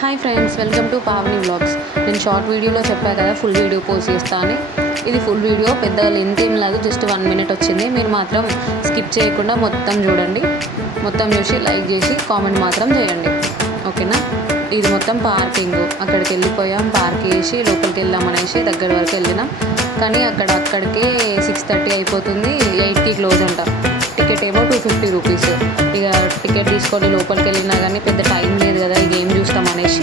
Hi friends, welcome to Pavani vlogs. నేను short వీడియోలో చెప్పా కదా ఫుల్ వీడియో పోస్ట్ చేస్తా అని. ఇది ఫుల్ వీడియో, పెద్దగా లెంత్ ఏం లేదు, జస్ట్ 1 minute వచ్చింది. మీరు మాత్రం స్కిప్ చేయకుండా మొత్తం చూడండి. మొత్తం చూసి లైక్ చేసి కామెంట్ మాత్రం చేయండి, ఓకేనా. ఇది మొత్తం పార్కింగ్. అక్కడికి వెళ్ళిపోయాం, పార్క్ చేసి లోపలికి వెళ్దామనేసి దగ్గర వరకు వెళ్ళినాం. కానీ అక్కడికే 6:30 అయిపోతుంది, 8కి క్లోజ్ అంట. టికెట్ ఏమో 250 రూపీస్. ఇక టికెట్ తీసుకొని లోపలికి వెళ్ళినా కానీ పెద్ద టైం లేదు కదా, ఈ గేమ్ చూస్తాం అనేసి